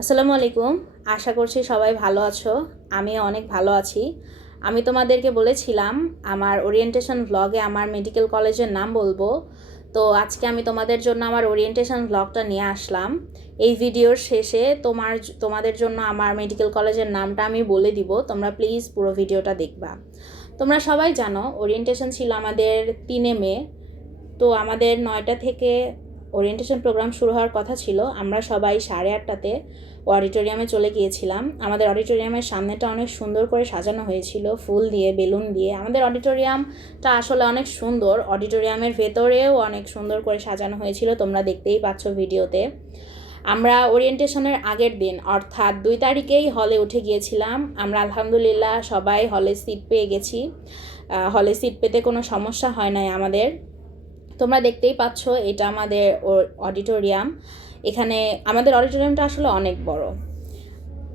আসসালামু আলাইকুম। আশা করছি সবাই ভালো আছো। আমি অনেক ভালো আছি। আমি তোমাদেরকে বলেছিলাম আমার ওরিয়েন্টেশন ভ্লগে আমার মেডিকেল কলেজের নাম বলবো। তো আজকে আমি তোমাদের জন্য আমার ওরিয়েন্টেশন ভ্লগটা নিয়ে আসলাম। এই ভিডিওর শেষে তোমাদের জন্য আমার মেডিকেল কলেজের নামটা আমি বলে দিব। তোমরা প্লিজ পুরো ভিডিওটা দেখবা। তোমরা সবাই জানো ওরিয়েন্টেশন ছিল আমাদের 3 মে। তো আমাদের 9টা থেকে ওরিয়েন্টেশন প্রোগ্রাম শুরু হওয়ার কথা ছিল। আমরা সবাই 8:30টাতে অডিটোরিয়ামে চলে গিয়েছিলাম। আমাদের অডিটোরিয়ামের সামনেটা অনেক সুন্দর করে সাজানো হয়েছিল ফুল দিয়ে, বেলুন দিয়ে। আমাদের অডিটোরিয়ামটা আসলে অনেক সুন্দর। অডিটোরিয়ামের ভেতরেও অনেক সুন্দর করে সাজানো হয়েছিল, তোমরা দেখতেই পাচ্ছ ভিডিওতে। আমরা ওরিয়েন্টেশনের আগের দিন অর্থাৎ 2 তারিখেই হলে উঠে গিয়েছিলাম। আমরা আলহামদুলিল্লাহ সবাই হলে সিট পেয়ে গেছি। হলে সিট পেতে কোনো সমস্যা হয় নাই আমাদের। তোমরা দেখতেই পাচ্ছ এটা আমাদের অডিটোরিয়াম। এখানে আমাদের অডিটোরিয়ামটা আসলে অনেক বড়।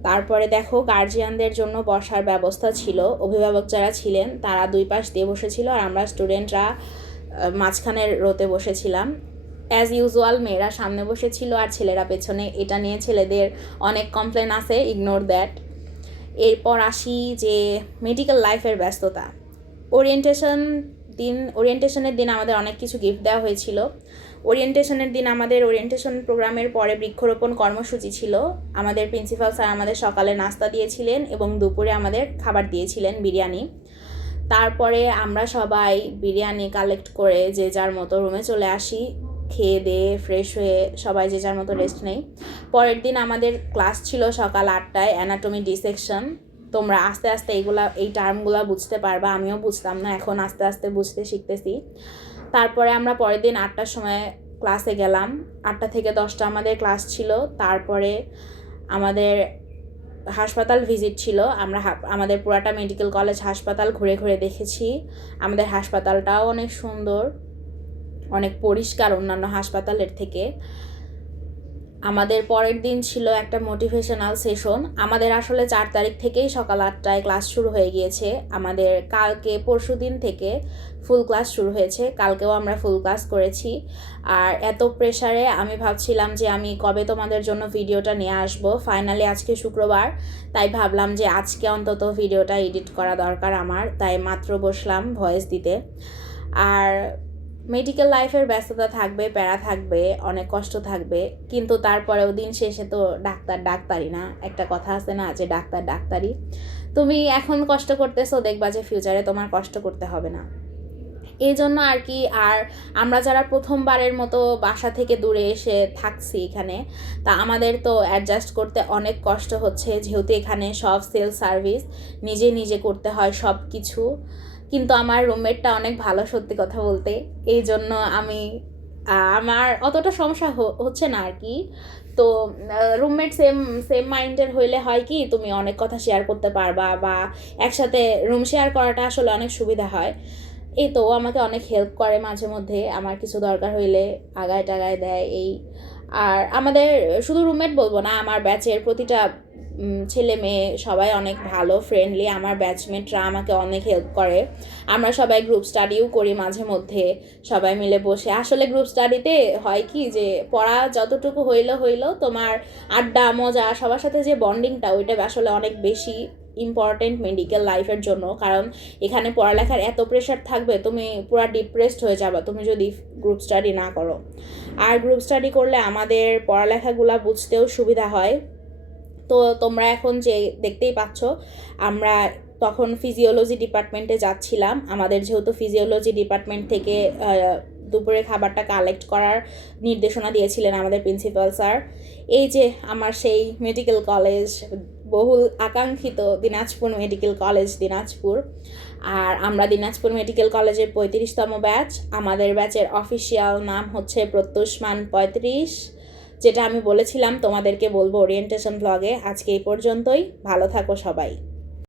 তারপরে দেখো গার্জিয়ানদের জন্য বসার ব্যবস্থা ছিল। অভিভাবক যারা ছিলেন তারা 2 পাশ দিয়ে বসেছিল আর আমরা স্টুডেন্টরা মাঝখানের রোতে বসেছিলাম। অ্যাজ ইউজুয়াল মেয়েরা সামনে বসেছিল আর ছেলেরা পেছনে। এটা নিয়ে ছেলেদের অনেক কমপ্লেন আছে, ইগনোর দ্যাট। এরপর আসি যে মেডিকেল লাইফের ব্যস্ততা। ওরিয়েন্টেশনের দিন আমাদের অনেক কিছু গিফট দেওয়া হয়েছিল। ওরিয়েন্টেশনের দিন আমাদের ওরিয়েন্টেশন প্রোগ্রামের পরে বৃক্ষরোপণ কর্মসূচি ছিল। আমাদের প্রিন্সিপাল স্যার আমাদের সকালে নাস্তা দিয়েছিলেন এবং দুপুরে আমাদের খাবার দিয়েছিলেন বিরিয়ানি। তারপরে আমরা সবাই বিরিয়ানি কালেক্ট করে যে যার মতো রুমে চলে আসি। খেয়ে দিয়ে ফ্রেশ হয়ে সবাই যে যার মতো রেস্ট নেই। পরের দিন আমাদের ক্লাস ছিল সকাল 8টায়, অ্যানাটমি ডিসেকশন। তোমরা আস্তে আস্তে এই টার্মগুলো বুঝতে পারবা। আমিও বুঝতাম না, এখন আস্তে আস্তে বুঝতে শিখতেছি। তারপরে আমরা পরের দিন 8টার সময় ক্লাসে গেলাম। 8টা থেকে 10টা আমাদের ক্লাস ছিল। তারপরে আমাদের হাসপাতাল ভিজিট ছিল। আমরা আমাদের পুরাটা মেডিকেল কলেজ হাসপাতাল ঘুরে ঘুরে দেখেছি। আমাদের হাসপাতালটাও অনেক সুন্দর, অনেক পরিষ্কার অন্যান্য হাসপাতালের থেকে। আমাদের পরের দিন ছিল একটা মোটিভেশনাল সেশন। আমাদের আসলে 4 তারিখ থেকেই সকাল 8টায় ক্লাস শুরু হয়ে গিয়েছে। আমাদের পরশু দিন থেকে ফুল ক্লাস শুরু হয়েছে। কালকেও আমরা ফুল ক্লাস করেছি। আর এত প্রেশারে আমি ভাবছিলাম যে আমি কবে তোমাদের জন্য ভিডিওটা নিয়ে আসব। ফাইনালি আজকে শুক্রবার, তাই ভাবলাম যে আজকে অন্তত ভিডিওটা এডিট করা দরকার আমার। তাই মাত্র বসলাম ভয়েস দিতে। আর মেডিকেল লাইফের ব্যস্ততা থাকবে, প্যারা থাকবে, অনেক কষ্ট থাকবে, কিন্তু তারপরেও দিন শেষে তো ডাক্তারই না। একটা কথা আছে না যে ডাক্তারই। তুমি এখন কষ্ট করতেছো, দেখবা যে ফিউচারে তোমার কষ্ট করতে হবে না। এই জন্য আর কি। আর আমরা যারা প্রথমবারের মতো বাসা থেকে দূরে এসে থাকছি এখানে, তা আমাদের তো অ্যাডজাস্ট করতে অনেক কষ্ট হচ্ছে, যেহেতু এখানে সব সেলফ সার্ভিস নিজে করতে হয় সব কিছু। কিন্তু আমার রুমমেটটা অনেক ভালো, সত্যি কথা বলতে। এই জন্য আমার অতটা সমস্যা হচ্ছে না আর কি। তো রুমমেট সেম মাইন্ডের হইলে হয় কি, তুমি অনেক কথা শেয়ার করতে পারবা বা একসাথে রুম শেয়ার করাটা আসলে অনেক সুবিধা হয়। এই তো আমাকে অনেক হেল্প করে মাঝে মধ্যে, আমার কিছু দরকার হইলে আগায় টাগায় দেয় এই। আর আমাদের শুধু রুমমেট বলবো না, আমার ব্যাচের প্রতিটা ছেলে মেয়ে সবাই অনেক ভালো, ফ্রেন্ডলি। আমার ব্যাচমেটরা আমাকে অনেক হেল্প করে। আমরা সবাই গ্রুপ স্টাডিও করি মাঝে মধ্যে, সবাই মিলে বসে। আসলে গ্রুপ স্টাডিতে হয় কি যে পড়া যতটুকু হইলো তোমার আড্ডা মজা সবার সাথে যে বন্ডিংটা, ওইটা আসলে অনেক বেশি ইম্পর্টেন্ট মেডিকেল লাইফের জন্য। কারণ এখানে পড়ালেখার এত প্রেশার থাকবে, তুমি পুরো ডিপ্রেসড হয়ে যাবে তুমি যদি গ্রুপ স্টাডি না করো। আর গ্রুপ স্টাডি করলে আমাদের পড়ালেখাগুলো বুঝতেও সুবিধা হয়। তো তোমরা এখন যে দেখতেই পাচ্ছ, আমরা তখন ফিজিওলজি ডিপার্টমেন্টে যাচ্ছিলাম। আমাদের যেহেতু ফিজিওলজি ডিপার্টমেন্ট থেকে দুপুরে খাবারটা কালেক্ট করার নির্দেশনা দিয়েছিলেন আমাদের প্রিন্সিপাল স্যার। এই যে আমার সেই মেডিকেল কলেজ, বহুল আকাঙ্ক্ষিত দিনাজপুর মেডিকেল কলেজ, দিনাজপুর। আর আমরা দিনাজপুর মেডিকেল কলেজের 35তম ব্যাচ। আমাদের ব্যাচের অফিসিয়াল নাম হচ্ছে প্রত্যুষ্মান 35, যেটা আমি বলেছিলাম তোমাদেরকে বলবো ওরিয়েন্টেশন ব্লগে। আজকে এই পর্যন্তই। ভালো থাকো সবাই।